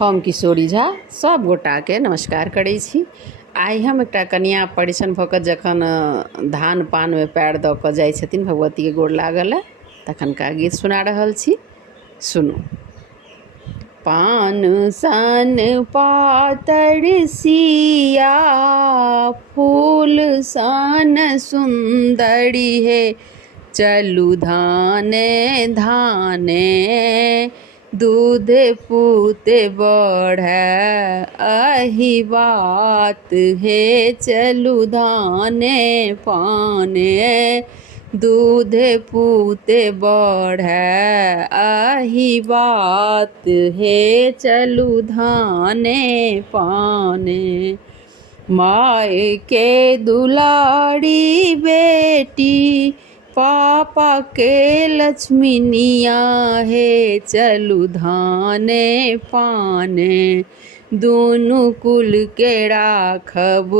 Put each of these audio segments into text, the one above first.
हम किशोरी झा सब गोटा के नमस्कार करै छी। आइ हम एकटा कनिया परिछन भऽ कऽ जखन धान पान में पैर दऽ कऽ जाइ छथिन भगवती के गोर लागल तखनका गीत सुना रहल छी, सुनू। पान सन पातर सिया फूल सन सुंदरी है, चलू धाने धाने दूध पूते बढ़ै अही बात है, चलू धाने पाने दूध पूते बढ़ै अही बात है, चलू धाने पाने। माय के दुलारी बेटी पापा के लक्ष्मीनिया है, चलू धाने पाने दुनू कुल के राखब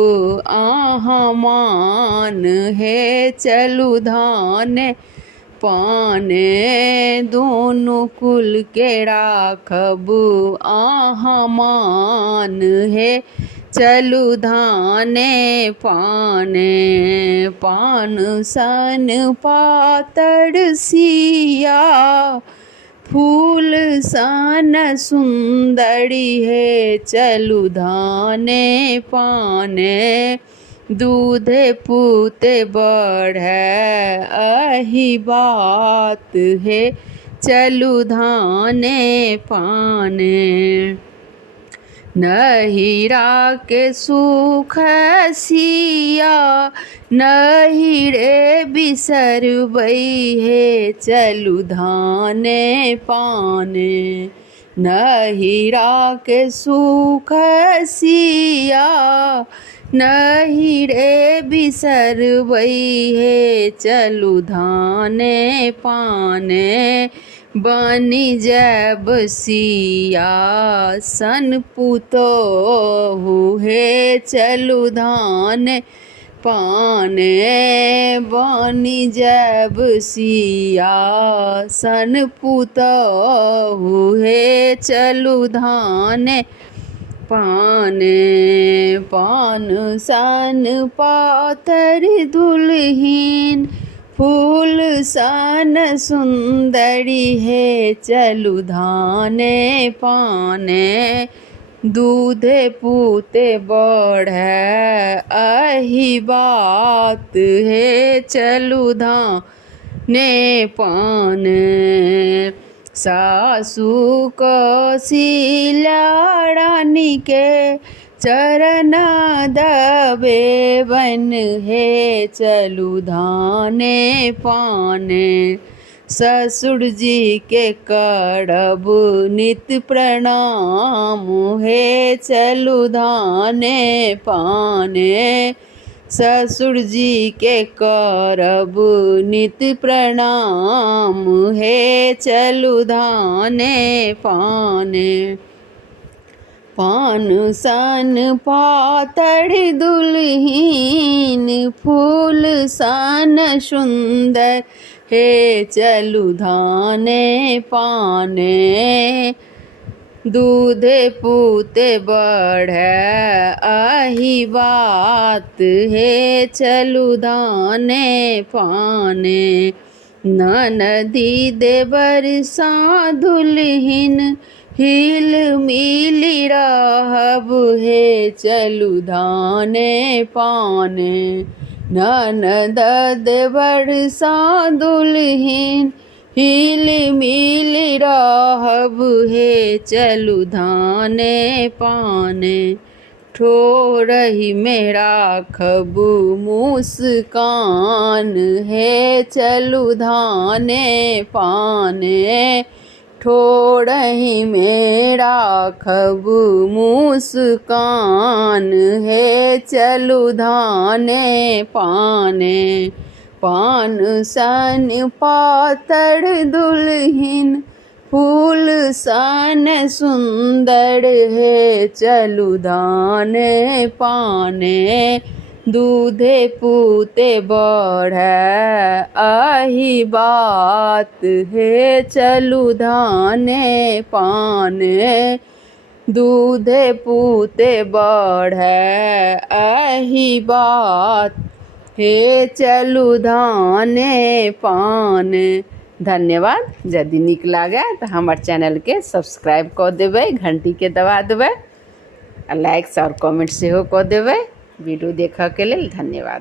अहाँ मान है, चलू धाने पाने दुनू कुल के राखब अहाँ मान है, चलू धाने पाने। पान सन पातर सिया फूल सन सुंदरी है, चलू धाने पाने दूध पूते बढ़ै अही बात है, चलू धाने पाने। नहिरा के सुख सिया नहिरे बिसरबै है, चलू धाने पाने नहिरा के सुख सिया नहिरे बिसरबै है, चलू धाने पाने बनी जैब सिया सन पुतोहु है, चलू धाने पाने बनी जैब सिया सन पुतोहु है, चलू धाने पाने। पान सन पातर दुल्हीन फूल सन सुंदरी है, चलू धाने पाने दूध पूते बढ़ै अही बात है, चलू धाने पाने। सासू कौशल्या रानी के चरण दबे बन है, चलू धाने पाने ससुर जी के करब नित प्रणाम है, चलू धाने पाने ससुर जी के करब नित प्रणाम है, चलू धाने पाने। पान सन पातर दुल्हीन फूल सन सुंदर है, चलू धाने पाने दूध पूते बढ़ै अही बात है, चलू धाने पाने। ननदी देवर सा दुल्हीन हिल मिली रहब है, चलू धाने पाने ननद देवर सा दुल्हीन हिल मिली रहब है, चलू धाने पाने ठोरही में राखब मुस्कान है, चलू धाने पाने ठोरही में राखब मुस्कान है, चलू धाने पाने। पान सन पातर दुल्हीन फूल सन सुंदर है, चलू धाने पाने दूधे पूते बढ़ै आही बात है, चलू धाने पाने दूधे पूते बढ़े एही बात, हे चलू धाने पाने। धन्यवाद। यदि नीक लागे तो हमार चैनल के सब्सक्राइब कर देबै, घंटी के दबा देबै, लाइक और कमेंट सेहो कर देबै। वीडियो देखऽ के लेल धन्यवाद।